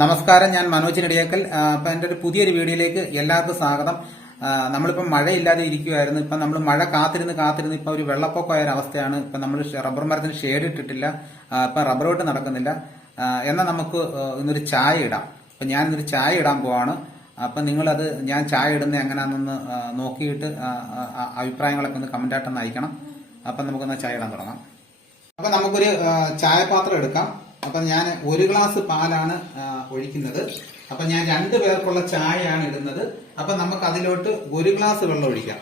നമസ്കാരം ഞാൻ മനോജ് നെടിയേക്കൽ. അപ്പൊ എന്റെ ഒരു പുതിയൊരു വീഡിയോയിലേക്ക് എല്ലാവർക്കും സ്വാഗതം. നമ്മളിപ്പം മഴയില്ലാതെ ഇരിക്കുമായിരുന്നു ഇപ്പം നമ്മൾ മഴ കാത്തിരുന്ന് കാത്തിരുന്ന് ഇപ്പൊ ഒരു വെള്ളപ്പൊക്കമായ ഒരു അവസ്ഥയാണ്. ഇപ്പൊ നമ്മൾ റബ്ബർ മരത്തിന് ഷെയ്ഡ് ഇട്ടിട്ടില്ല. ഇപ്പം റബ്ബർ വെട്ട് നടക്കുന്നില്ല എന്നാൽ നമുക്ക് ഇന്നൊരു ചായ ഇടാം. അപ്പൊ ഞാൻ ഇന്നൊരു ചായ ഇടാൻ പോവാണ്. അപ്പൊ നിങ്ങളത് ഞാൻ ചായ ഇടുന്ന എങ്ങനെയാണെന്നൊന്ന് നോക്കിയിട്ട് അഭിപ്രായങ്ങളൊക്കെ ഒന്ന് കമന്റായിട്ടൊന്ന് അയക്കണം. അപ്പൊ നമുക്കൊന്ന് ചായ ഇടാൻ തുടങ്ങാം. അപ്പൊ നമുക്കൊരു ചായപാത്രം എടുക്കാം. അപ്പൊ ഞാൻ ഒരു ഗ്ലാസ് പാലാണ് ഒഴിക്കുന്നത്. അപ്പൊ ഞാൻ രണ്ടു പേർക്കുള്ള ചായയാണ് ഇടുന്നത്. അപ്പൊ നമുക്ക് അതിലോട്ട് ഒരു ഗ്ലാസ് വെള്ളം ഒഴിക്കാം.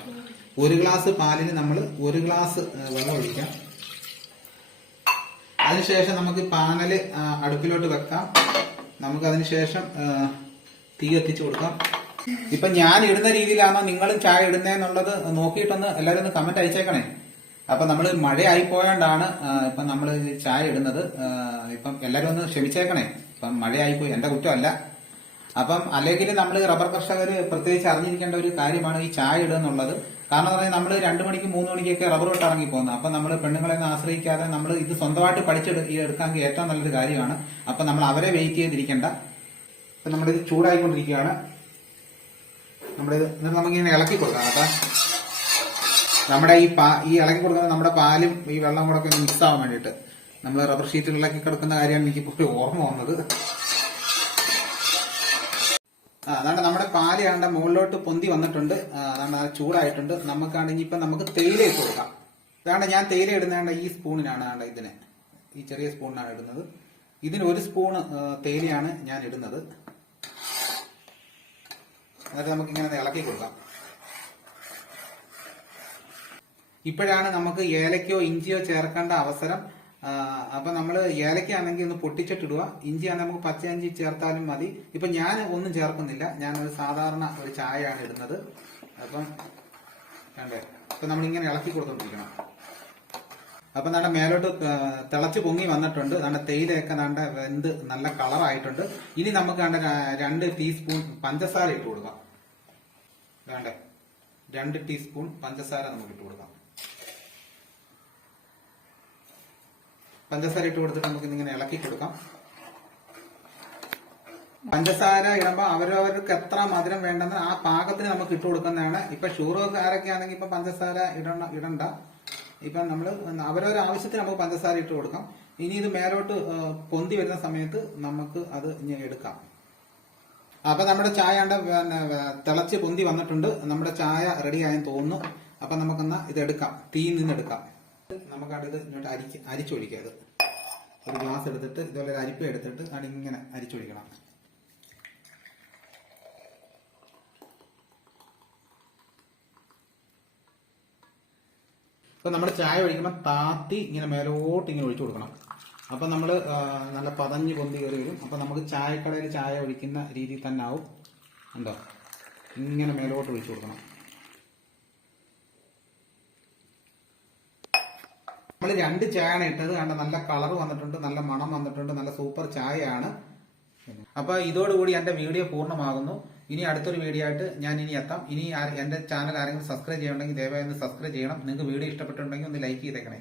ഒരു ഗ്ലാസ് പാലിന് നമ്മൾ ഒരു ഗ്ലാസ് വെള്ളം ഒഴിക്കാം. അതിനുശേഷം നമുക്ക് പാനൽ അടുപ്പിലോട്ട് വെക്കാം. നമുക്ക് അതിനുശേഷം തീ എത്തിച്ചു കൊടുക്കാം. ഇപ്പൊ ഞാൻ ഇടുന്ന രീതിയിലാണോ നിങ്ങളും ചായ ഇടുന്നതെന്നുള്ളത് നോക്കിയിട്ടൊന്ന് എല്ലാവരും ഒന്ന് കമന്റ് അയച്ചേക്കണേ. അപ്പൊ നമ്മൾ മഴയായി പോയോണ്ടാണ് ഇപ്പൊ നമ്മൾ ചായ ഇടുന്നത്. ഇപ്പം എല്ലാരും ഒന്ന് ക്ഷമിച്ചേക്കണേ. ഇപ്പം മഴയായി പോയി എന്റെ കുറ്റമല്ല. അപ്പം അല്ലെങ്കിൽ നമ്മൾ റബ്ബർ കർഷകർ പ്രത്യേകിച്ച് അറിഞ്ഞിരിക്കേണ്ട ഒരു കാര്യമാണ് ഈ ചായ ഇടുക എന്നുള്ളത്. കാരണം പറഞ്ഞാൽ നമ്മൾ രണ്ടു മണിക്ക് മൂന്ന് മണിക്കൊക്കെ റബ്ബർ തൊട്ട് ഇറങ്ങി പോകുന്നത് അപ്പൊ നമ്മൾ പെണ്ണുങ്ങളെ ആശ്രയിക്കാതെ നമ്മൾ ഇത് സ്വന്തമായിട്ട് പഠിച്ചെടു ഈ എടുക്കാൻ ഏറ്റവും നല്ലൊരു കാര്യമാണ്. അപ്പൊ നമ്മൾ അവരെ വെയിറ്റ് ചെയ്തിരിക്കേണ്ട. ഇപ്പൊ നമ്മളിത് ചൂടായിക്കൊണ്ടിരിക്കുകയാണ്. നമ്മളിത് എന്നിട്ട് നമുക്കിങ്ങനെ ഇളക്കി കൊടുക്കാം കേട്ടോ നമ്മുടെ ഈ പാ ഈ ഇളക്കി കൊടുക്കുന്നത് നമ്മുടെ പാലും ഈ വെള്ളം കൂടെ ഒക്കെ മിക്സ് ആവാൻ വേണ്ടിയിട്ട്. നമ്മൾ റബ്ബർ ഷീറ്റിൽ ഇളക്കി കിടക്കുന്ന കാര്യമാണ് എനിക്ക് ഇപ്പോൾ ഓർമ്മ വന്നത്. ആ അതാണ് നമ്മുടെ പാൽ കണ്ട മുകളിലോട്ട് പൊന്തി വന്നിട്ടുണ്ട്. അതാണ് ചൂടായിട്ടുണ്ട്. നമുക്കാണെങ്കിൽ ഇപ്പം നമുക്ക് തേയില ഇട്ട് കൊടുക്കാം. ഇതാണ് ഞാൻ തേയില ഇടുന്നതാണ്ട് ഈ സ്പൂണിനാണ് ആണ്ട് ഇതിനെ. ഈ ചെറിയ സ്പൂണിനാണ് ഇടുന്നത്. ഇതിന് ഒരു സ്പൂണ് തേയിലയാണ് ഞാൻ ഇടുന്നത്. എന്നിട്ട് നമുക്കിങ്ങനെ ഇളക്കി കൊടുക്കാം. ഇപ്പോഴാണ് നമുക്ക് ഏലക്കയോ ഇഞ്ചിയോ ചേർക്കേണ്ട അവസരം. അപ്പൊ നമ്മൾ ഏലക്കയാണെങ്കിൽ ഒന്ന് പൊട്ടിച്ചിട്ടിടുക. ഇഞ്ചിയാണെങ്കിൽ നമുക്ക് പച്ച ഇഞ്ചി ചേർത്താലും മതി. ഇപ്പൊ ഞാൻ ഒന്നും ചേർക്കുന്നില്ല. ഞാൻ ഒരു സാധാരണ ഒരു ചായയാണ് ഇടുന്നത്. അപ്പം കണ്ടേ അപ്പൊ നമ്മളിങ്ങനെ ഇളക്കി കൊടുത്തോണ്ടിരിക്കണം. അപ്പൊ നമ്മുടെ മേലോട്ട് തിളച്ചു പൊങ്ങി വന്നിട്ടുണ്ട്. നമ്മുടെ തേയിലയൊക്കെ നമ്മുടെ വെന്ത് നല്ല കളറായിട്ടുണ്ട്. ഇനി നമുക്ക് കണ്ട രണ്ട് ടീസ്പൂൺ പഞ്ചസാര ഇട്ട് കൊടുക്കാം. വേണ്ടേ രണ്ട് ടീസ്പൂൺ പഞ്ചസാര നമുക്ക് ഇട്ട് കൊടുക്കാം. പഞ്ചസാര ഇട്ട് കൊടുത്തിട്ട് നമുക്ക് ഇങ്ങനെ ഇളക്കി കൊടുക്കാം. പഞ്ചസാര ഇടുമ്പോ അവരവർക്ക് എത്ര മധുരം വേണ്ടെന്ന് ആ പാകത്തിന് നമുക്ക് ഇട്ട് കൊടുക്കുന്നതാണ്. ഇപ്പൊ ഷുഗറുകാരൊക്കെ ആണെങ്കിൽ ഇപ്പൊ പഞ്ചസാര ഇടണ്ട ഇടണ്ട. ഇപ്പൊ നമ്മൾ അവരവരുടെ ആവശ്യത്തിന് നമുക്ക് പഞ്ചസാര ഇട്ട് കൊടുക്കാം. ഇനി ഇത് മേലോട്ട് പൊന്തി വരുന്ന സമയത്ത് നമുക്ക് അത് ഇനി എടുക്കാം. അപ്പൊ നമ്മുടെ ചായ തിളച്ച് പൊന്തി വന്നിട്ടുണ്ട്. നമ്മുടെ ചായ റെഡി ആയെന്ന് തോന്നുന്നു. അപ്പൊ നമുക്കെന്നാ ഇത് എടുക്കാം. തീയിൽ നിന്ന് എടുക്കാം. നമുക്കത് ഇത് ഇങ്ങോട്ട് അരിച്ച് അരിച്ചൊഴിക്കുക അത്. ഒരു ഗ്ലാസ് എടുത്തിട്ട് ഇതുപോലെ ഒരു അരിപ്പ എടുത്തിട്ട് അത് ഇങ്ങനെ അരിച്ചൊഴിക്കണം. അപ്പം നമ്മൾ ചായ ഒഴിക്കുമ്പോൾ താത്തി ഇങ്ങനെ മേലോട്ട് ഇങ്ങനെ ഒഴിച്ചു കൊടുക്കണം. അപ്പം നമ്മൾ നല്ല പതഞ്ഞ് പൊന്തി കയറി വരും. അപ്പം നമുക്ക് ചായക്കടയിൽ ചായ ഒഴിക്കുന്ന രീതിയിൽ തന്നെ ആവും. ഉണ്ടോ ഇങ്ങനെ മേലോട്ട് ഒഴിച്ചു കൊടുക്കണം. നമ്മൾ രണ്ട് ചായയാണ് ഇട്ടത്. കണ്ട നല്ല കളർ വന്നിട്ടുണ്ട് നല്ല മണം വന്നിട്ടുണ്ട് നല്ല സൂപ്പർ ചായയാണ്. അപ്പൊ ഇതോടുകൂടി എന്റെ വീഡിയോ പൂർണമാകുന്നു. ഇനി അടുത്തൊരു വീഡിയോ ആയിട്ട് ഞാൻ ഇനി എത്താം. ഇനി എന്റെ ചാനൽ ആരെങ്കിലും സബ്സ്ക്രൈബ് ചെയ്യണമെങ്കിൽ ദയവായി ഒന്ന് സബ്സ്ക്രൈബ് ചെയ്യണം. നിങ്ങൾക്ക് വീഡിയോ ഇഷ്ടപ്പെട്ടിട്ടുണ്ടെങ്കിൽ ഒന്ന് ലൈക്ക് ചെയ്തേക്കണേ.